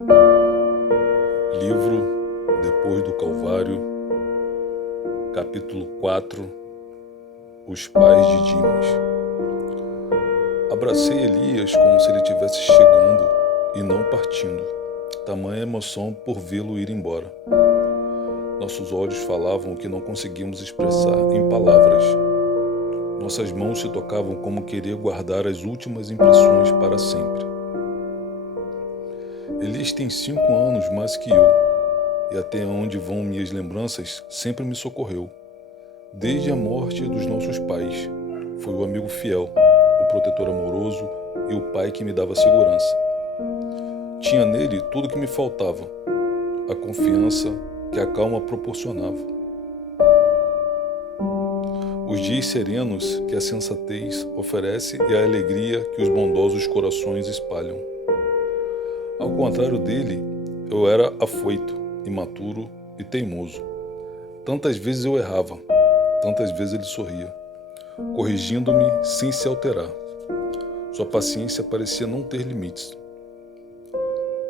Livro Depois do Calvário, capítulo 4. Os pais de Dimas. Abracei Elias como se ele estivesse chegando e não partindo, tamanha emoção por vê-lo ir embora. Nossos olhos falavam o que não conseguimos expressar em palavras. Nossas mãos se tocavam como querer guardar as últimas impressões para sempre. Elias tem 5 anos mais que eu, e até onde vão minhas lembranças sempre me socorreu. Desde a morte dos nossos pais, foi o amigo fiel, o protetor amoroso e o pai que me dava segurança. Tinha nele tudo o que me faltava, a confiança que a calma proporcionava, os dias serenos que a sensatez oferece e a alegria que os bondosos corações espalham. Ao contrário dele, eu era afoito, imaturo e teimoso. Tantas vezes eu errava, tantas vezes ele sorria, corrigindo-me sem se alterar. Sua paciência parecia não ter limites.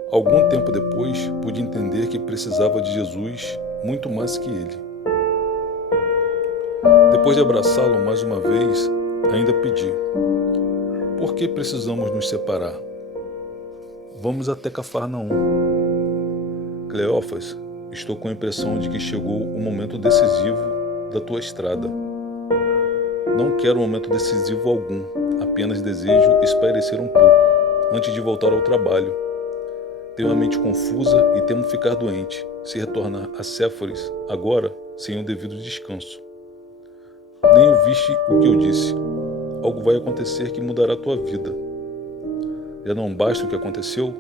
Algum tempo depois, pude entender que precisava de Jesus muito mais que ele. Depois de abraçá-lo mais uma vez, ainda pedi: por que precisamos nos separar? Vamos até Cafarnaum. Cleófas, estou com a impressão de que chegou o momento decisivo da tua estrada. Não quero momento decisivo algum, apenas desejo espairecer um pouco, antes de voltar ao trabalho. Tenho a mente confusa e temo ficar doente, se retornar a Séforis agora sem o devido descanso. Nem ouviste o que eu disse. Algo vai acontecer que mudará a tua vida. Já não basta o que aconteceu?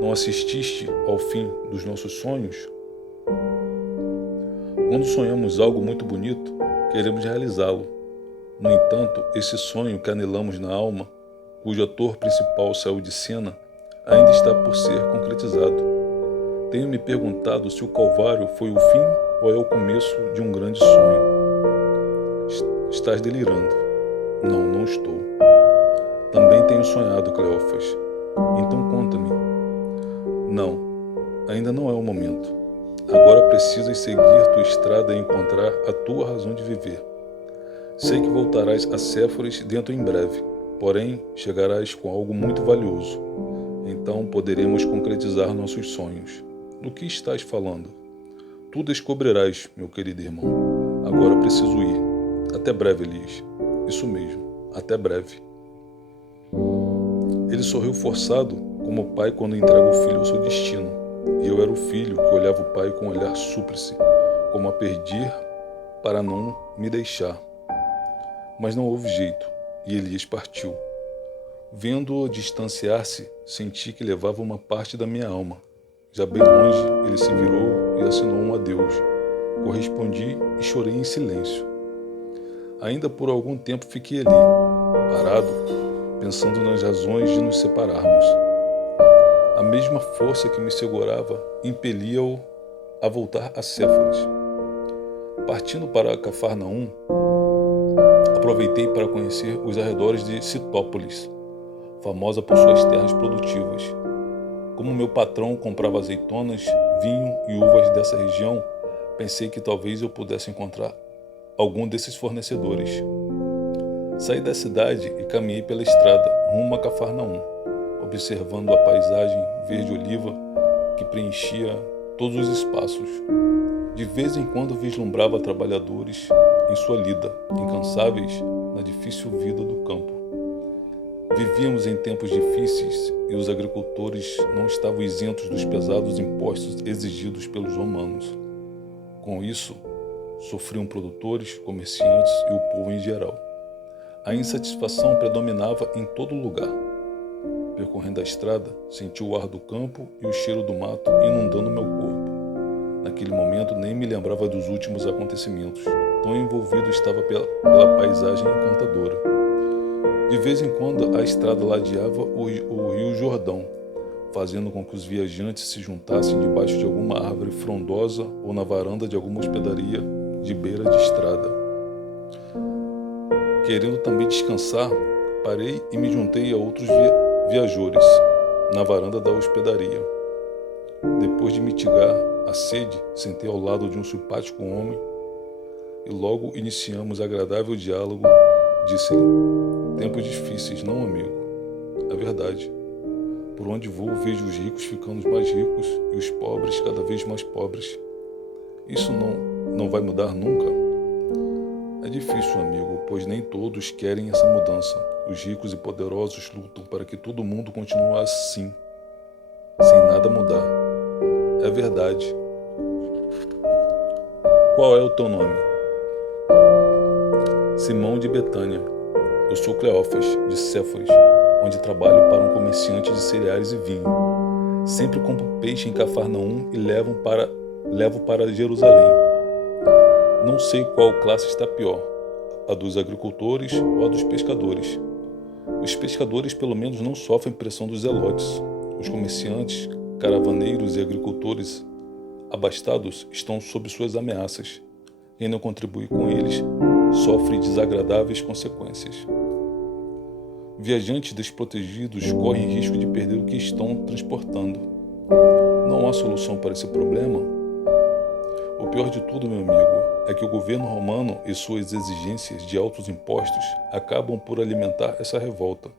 Não assististe ao fim dos nossos sonhos? Quando sonhamos algo muito bonito, queremos realizá-lo. No entanto, esse sonho que anelamos na alma, cujo ator principal saiu de cena, ainda está por ser concretizado. Tenho me perguntado se o Calvário foi o fim ou é o começo de um grande sonho. Estás delirando. Não, não estou. Também tenho sonhado, Cleófas. Então conta-me. Não, ainda não é o momento. Agora precisas seguir tua estrada e encontrar a tua razão de viver. Sei que voltarás a Séforis dentro em breve, porém chegarás com algo muito valioso. Então poderemos concretizar nossos sonhos. Do que estás falando? Tu descobrirás, meu querido irmão. Agora preciso ir. Até breve, Elias. Isso mesmo, até breve. Ele sorriu forçado, como o pai quando entrega o filho ao seu destino. E eu era o filho que olhava o pai com um olhar súplice, como a pedir para não me deixar. Mas não houve jeito, e Elias partiu. Vendo-o distanciar-se, senti que levava uma parte da minha alma. Já bem longe, ele se virou e assinou um adeus. Correspondi e chorei em silêncio. Ainda por algum tempo fiquei ali, parado, pensando nas razões de nos separarmos. A mesma força que me segurava impelia-o a voltar a Séforis. Partindo para Cafarnaum, aproveitei para conhecer os arredores de Citópolis, famosa por suas terras produtivas. Como meu patrão comprava azeitonas, vinho e uvas dessa região, pensei que talvez eu pudesse encontrar algum desses fornecedores. Saí da cidade e caminhei pela estrada rumo a Cafarnaum, observando a paisagem verde-oliva que preenchia todos os espaços. De vez em quando vislumbrava trabalhadores em sua lida, incansáveis na difícil vida do campo. Vivíamos em tempos difíceis e os agricultores não estavam isentos dos pesados impostos exigidos pelos romanos. Com isso, sofriam produtores, comerciantes e o povo em geral. A insatisfação predominava em todo lugar. Percorrendo a estrada, senti o ar do campo e o cheiro do mato inundando meu corpo. Naquele momento nem me lembrava dos últimos acontecimentos. Tão envolvido estava pela paisagem encantadora. De vez em quando a estrada ladeava o rio Jordão, fazendo com que os viajantes se juntassem debaixo de alguma árvore frondosa ou na varanda de alguma hospedaria de beira de estrada. Querendo também descansar, parei e me juntei a outros viajores na varanda da hospedaria. Depois de mitigar a sede, sentei ao lado de um simpático homem e logo iniciamos agradável diálogo. Disse-lhe: tempos difíceis, não, amigo? É verdade. Por onde vou, vejo os ricos ficando mais ricos e os pobres cada vez mais pobres. Isso não vai mudar nunca? É difícil, amigo, pois nem todos querem essa mudança. Os ricos e poderosos lutam para que todo mundo continue assim, sem nada mudar. É verdade. Qual é o teu nome? Simão de Betânia. Eu sou Cleófas, de Séforis, onde trabalho para um comerciante de cereais e vinho. Sempre compro peixe em Cafarnaum e levo para Jerusalém. Não sei qual classe está pior, a dos agricultores ou a dos pescadores. Os pescadores pelo menos não sofrem pressão dos zelotes. Os comerciantes, caravaneiros e agricultores abastados estão sob suas ameaças. Quem não contribui com eles sofre desagradáveis consequências. Viajantes desprotegidos correm risco de perder o que estão transportando. Não há solução para esse problema? O pior de tudo, meu amigo, é que o governo romano e suas exigências de altos impostos acabam por alimentar essa revolta.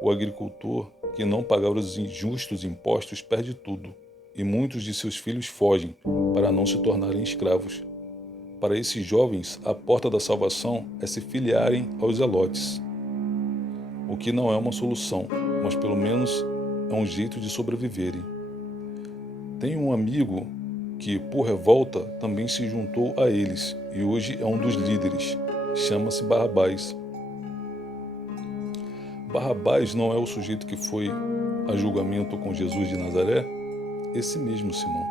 O agricultor que não pagar os injustos impostos perde tudo, e muitos de seus filhos fogem para não se tornarem escravos. Para esses jovens, a porta da salvação é se filiarem aos zelotes. O que não é uma solução, mas pelo menos é um jeito de sobreviverem. Tenho um amigo que, por revolta, também se juntou a eles e hoje é um dos líderes. Chama-se Barrabás. Barrabás não é o sujeito que foi a julgamento com Jesus de Nazaré? Esse mesmo, Simão.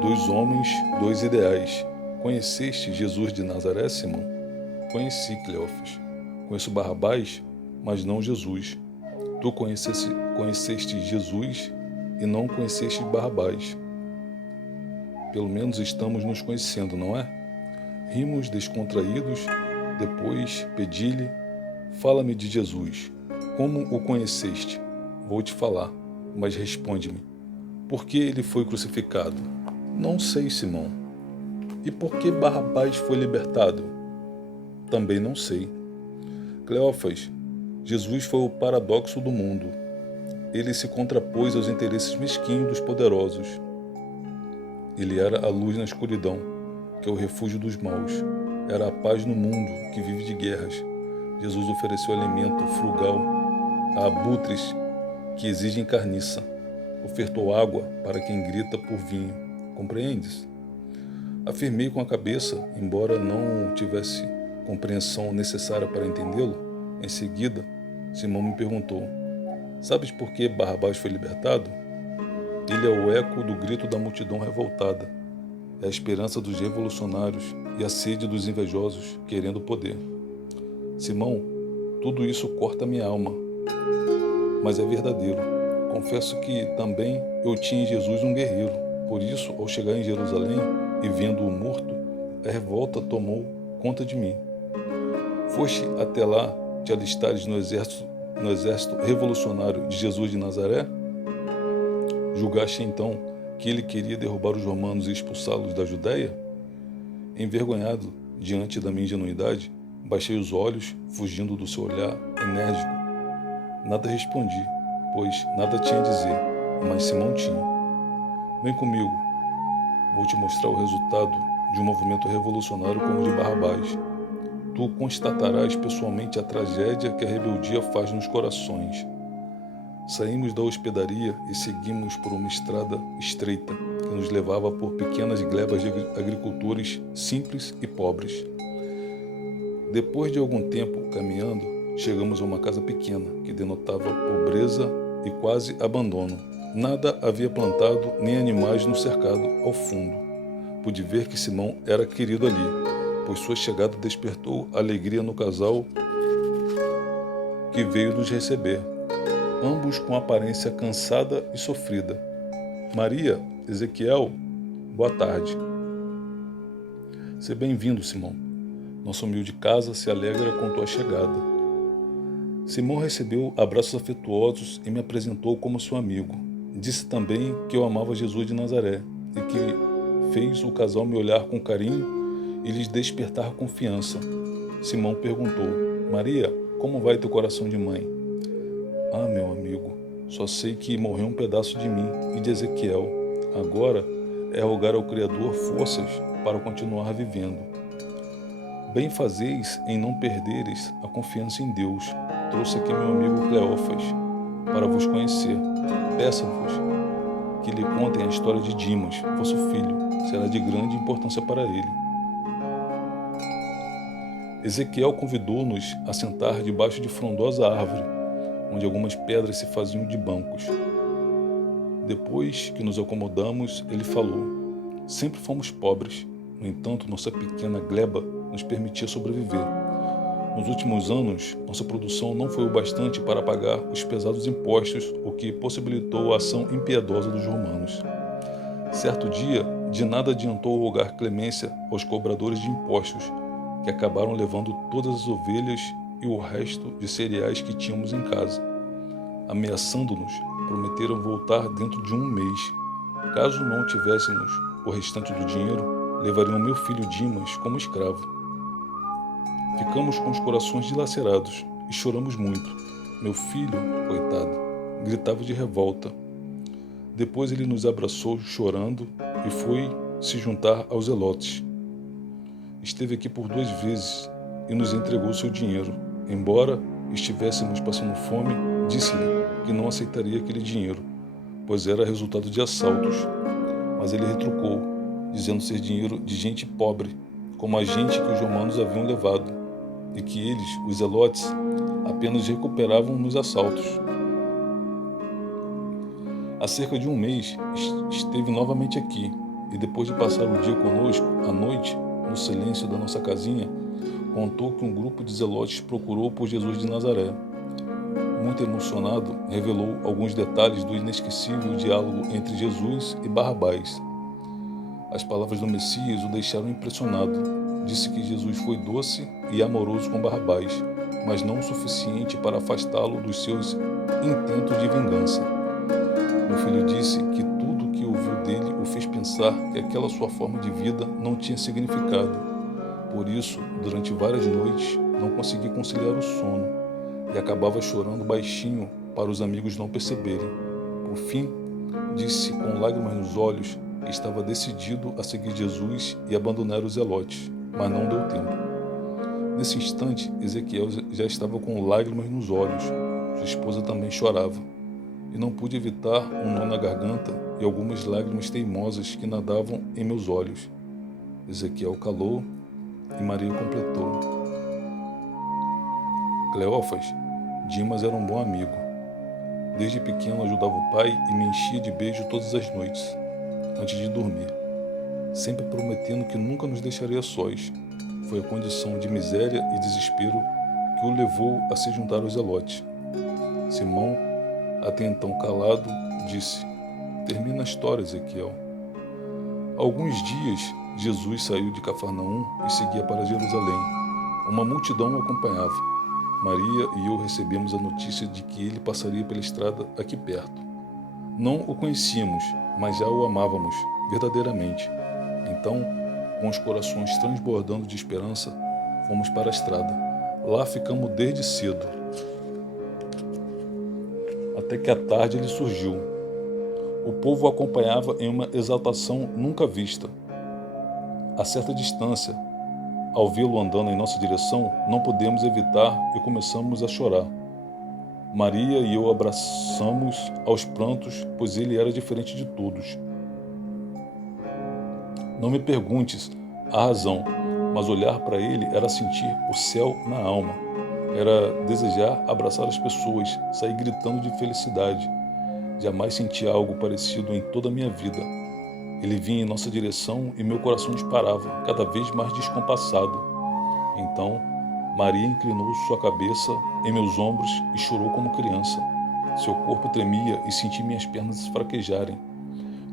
2 homens, 2 ideais. Conheceste Jesus de Nazaré, Simão? Conheci, Cleófas. Conheço Barrabás, mas não Jesus. Tu conheceste Jesus e não conheceste Barrabás. Pelo menos estamos nos conhecendo, não é? Rimos descontraídos, depois pedi-lhe: fala-me de Jesus. Como o conheceste? Vou te falar, mas responde-me. Por que ele foi crucificado? Não sei, Simão. E por que Barrabás foi libertado? Também não sei. Cleófas, Jesus foi o paradoxo do mundo. Ele se contrapôs aos interesses mesquinhos dos poderosos. Ele era a luz na escuridão, que é o refúgio dos maus. Era a paz no mundo, que vive de guerras. Jesus ofereceu alimento frugal a abutres que exigem carniça. Ofertou água para quem grita por vinho. Compreendes? Afirmei com a cabeça, embora não tivesse compreensão necessária para entendê-lo. Em seguida, Simão me perguntou: sabes por que Barrabás foi libertado? Ele é o eco do grito da multidão revoltada. É a esperança dos revolucionários e a sede dos invejosos querendo poder. Simão, tudo isso corta minha alma, mas é verdadeiro. Confesso que também eu tinha em Jesus um guerreiro. Por isso, ao chegar em Jerusalém e vendo-o morto, a revolta tomou conta de mim. Foste até lá te alistares no exército revolucionário de Jesus de Nazaré? Julgaste então que ele queria derrubar os romanos e expulsá-los da Judéia? Envergonhado diante da minha ingenuidade, baixei os olhos, fugindo do seu olhar enérgico. Nada respondi, pois nada tinha a dizer, mas Simão tinha. Vem comigo, vou te mostrar o resultado de um movimento revolucionário como o de Barrabás. Tu constatarás pessoalmente a tragédia que a rebeldia faz nos corações. Saímos da hospedaria e seguimos por uma estrada estreita que nos levava por pequenas glebas de agricultores simples e pobres. Depois de algum tempo caminhando, chegamos a uma casa pequena que denotava pobreza e quase abandono. Nada havia plantado nem animais no cercado ao fundo. Pude ver que Simão era querido ali, pois sua chegada despertou alegria no casal que veio nos receber. Ambos com aparência cansada e sofrida. Maria, Ezequiel, boa tarde. Seja bem-vindo, Simão. Nossa humilde casa se alegra com tua chegada. Simão recebeu abraços afetuosos e me apresentou como seu amigo. Disse também que eu amava Jesus de Nazaré e que fez o casal me olhar com carinho e lhes despertar confiança. Simão perguntou: Maria, como vai teu coração de mãe? Ah, meu amigo, só sei que morreu um pedaço de mim e de Ezequiel. Agora é rogar ao Criador forças para continuar vivendo. Bem fazeis em não perderes a confiança em Deus. Trouxe aqui meu amigo Cleófas para vos conhecer. Peço-vos que lhe contem a história de Dimas, vosso filho. Será de grande importância para ele. Ezequiel convidou-nos a sentar debaixo de frondosa árvore, onde algumas pedras se faziam de bancos. Depois que nos acomodamos, ele falou: sempre fomos pobres, no entanto, nossa pequena gleba nos permitia sobreviver. Nos últimos anos, nossa produção não foi o bastante para pagar os pesados impostos, o que possibilitou a ação impiedosa dos romanos. Certo dia, de nada adiantou rogar clemência aos cobradores de impostos, que acabaram levando todas as ovelhas e o resto de cereais que tínhamos em casa. Ameaçando-nos, prometeram voltar dentro de um mês. Caso não tivéssemos o restante do dinheiro, levariam meu filho Dimas como escravo. Ficamos com os corações dilacerados e choramos muito. Meu filho, coitado, gritava de revolta. Depois ele nos abraçou chorando e foi se juntar aos zelotes. Esteve aqui por 2 vezes e nos entregou seu dinheiro. Embora estivéssemos passando fome, disse-lhe que não aceitaria aquele dinheiro, pois era resultado de assaltos. Mas ele retrucou, dizendo ser dinheiro de gente pobre, como a gente que os romanos haviam levado, e que eles, os zelotes, apenas recuperavam nos assaltos. Há cerca de um mês esteve novamente aqui, e depois de passar o dia conosco, à noite, no silêncio da nossa casinha, contou que um grupo de zelotes procurou por Jesus de Nazaré. Muito emocionado, revelou alguns detalhes do inesquecível diálogo entre Jesus e Barrabás. As palavras do Messias o deixaram impressionado. Disse que Jesus foi doce e amoroso com Barrabás, mas não o suficiente para afastá-lo dos seus intentos de vingança. Meu filho disse que tudo o que ouviu dele o fez pensar que aquela sua forma de vida não tinha significado. Por isso, durante várias noites, não conseguia conciliar o sono e acabava chorando baixinho para os amigos não perceberem. Por fim, disse com lágrimas nos olhos que estava decidido a seguir Jesus e abandonar os zelotes, mas não deu tempo. Nesse instante, Ezequiel já estava com lágrimas nos olhos. Sua esposa também chorava, e não pude evitar um nó na garganta e algumas lágrimas teimosas que nadavam em meus olhos. Ezequiel calou e Maria completou: Cleófas, Dimas era um bom amigo. Desde pequeno ajudava o pai e me enchia de beijo todas as noites, antes de dormir, sempre prometendo que nunca nos deixaria sós. Foi a condição de miséria e desespero que o levou a se juntar aos zelotes. Simão, até então calado, disse: termina a história, Ezequiel. Há alguns dias, Jesus saiu de Cafarnaum e seguia para Jerusalém. Uma multidão o acompanhava. Maria e eu recebemos a notícia de que ele passaria pela estrada aqui perto. Não o conhecíamos, mas já o amávamos verdadeiramente. Então, com os corações transbordando de esperança, fomos para a estrada. Lá ficamos desde cedo, até que à tarde ele surgiu. O povo o acompanhava em uma exaltação nunca vista. A certa distância, ao vê-lo andando em nossa direção, não pudemos evitar e começamos a chorar. Maria e eu abraçamos aos prantos, pois ele era diferente de todos. Não me perguntes a razão, mas olhar para ele era sentir o céu na alma. Era desejar abraçar as pessoas, sair gritando de felicidade. Jamais senti algo parecido em toda a minha vida. Ele vinha em nossa direção e meu coração disparava, cada vez mais descompassado. Então, Maria inclinou sua cabeça em meus ombros e chorou como criança. Seu corpo tremia e senti minhas pernas fraquejarem.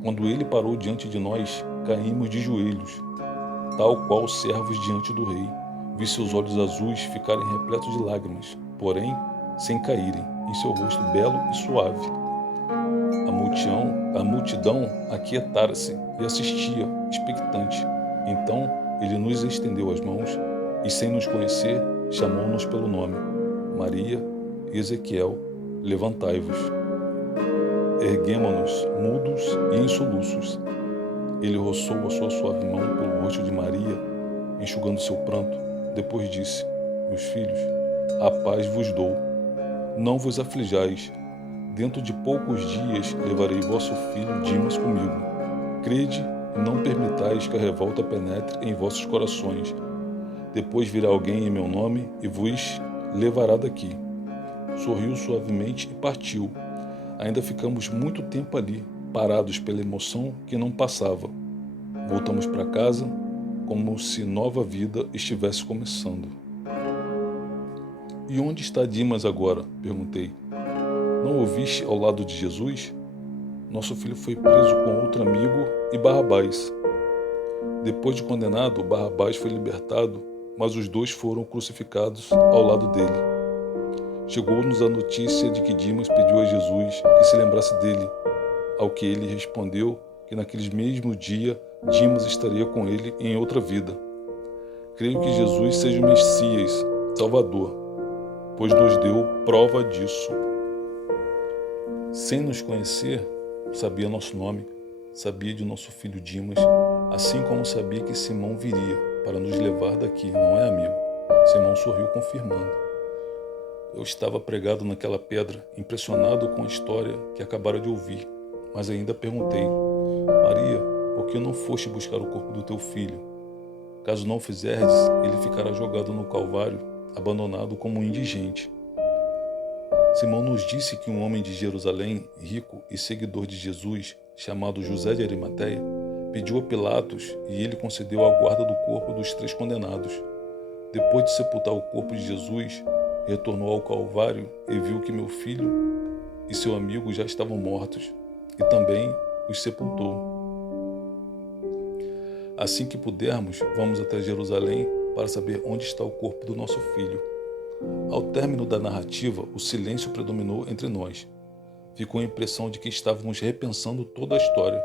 Quando ele parou diante de nós, caímos de joelhos, tal qual servos diante do rei. Vi seus olhos azuis ficarem repletos de lágrimas, porém, sem caírem, em seu rosto belo e suave. A a multidão aquietara-se e assistia, expectante. Então ele nos estendeu as mãos e, sem nos conhecer, chamou-nos pelo nome: Maria e Ezequiel, levantai-vos. Erguemo-nos, mudos e em soluços. Ele roçou a sua suave mão pelo rosto de Maria, enxugando seu pranto. Depois disse: Meus filhos, a paz vos dou. Não vos aflijais. Dentro de poucos dias levarei vosso filho Dimas comigo. Crede e não permitais que a revolta penetre em vossos corações. Depois virá alguém em meu nome e vos levará daqui. Sorriu suavemente e partiu. Ainda ficamos muito tempo ali, parados pela emoção que não passava. Voltamos para casa como se nova vida estivesse começando. E onde está Dimas agora? Perguntei. Não ouviste ao lado de Jesus? Nosso filho foi preso com outro amigo e Barrabás. Depois de condenado, Barrabás foi libertado, mas os dois foram crucificados ao lado dele. Chegou-nos a notícia de que Dimas pediu a Jesus que se lembrasse dele, ao que ele respondeu que naquele mesmo dia Dimas estaria com ele em outra vida. Creio que Jesus seja o Messias, Salvador, pois nos deu prova disso. Sem nos conhecer, sabia nosso nome, sabia de nosso filho Dimas, assim como sabia que Simão viria para nos levar daqui, não é, amigo? Simão sorriu, confirmando. Eu estava pregado naquela pedra, impressionado com a história que acabara de ouvir, mas ainda perguntei: Maria, por que não foste buscar o corpo do teu filho? Caso não o fizerdes, ele ficará jogado no Calvário, abandonado como um indigente. Simão nos disse que um homem de Jerusalém, rico e seguidor de Jesus, chamado José de Arimateia, pediu a Pilatos e ele concedeu a guarda do corpo dos 3 condenados. Depois de sepultar o corpo de Jesus, retornou ao Calvário e viu que meu filho e seu amigo já estavam mortos, e também os sepultou. Assim que pudermos, vamos até Jerusalém para saber onde está o corpo do nosso filho. Ao término da narrativa, o silêncio predominou entre nós. Ficou a impressão de que estávamos repensando toda a história.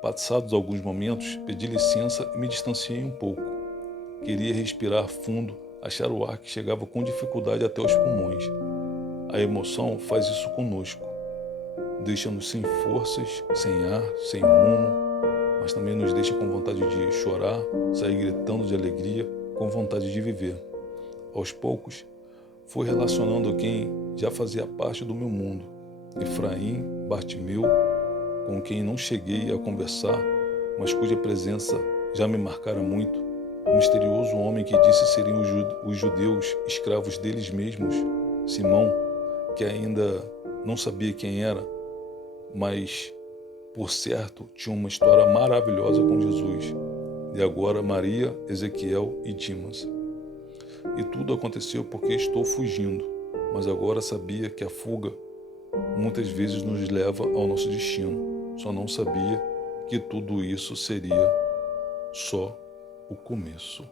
Passados alguns momentos, pedi licença e me distanciei um pouco. Queria respirar fundo, achar o ar que chegava com dificuldade até os pulmões. A emoção faz isso conosco. Deixa-nos sem forças, sem ar, sem rumo, mas também nos deixa com vontade de chorar, sair gritando de alegria, com vontade de viver. Aos poucos, fui relacionando quem já fazia parte do meu mundo. Efraim, Bartimeu, com quem não cheguei a conversar, mas cuja presença já me marcara muito. O misterioso homem que disse serem os judeus escravos deles mesmos. Simão, que ainda não sabia quem era, mas, por certo, tinha uma história maravilhosa com Jesus. E agora Maria, Ezequiel e Dimas. E tudo aconteceu porque estou fugindo, mas agora sabia que a fuga muitas vezes nos leva ao nosso destino. Só não sabia que tudo isso seria só o começo.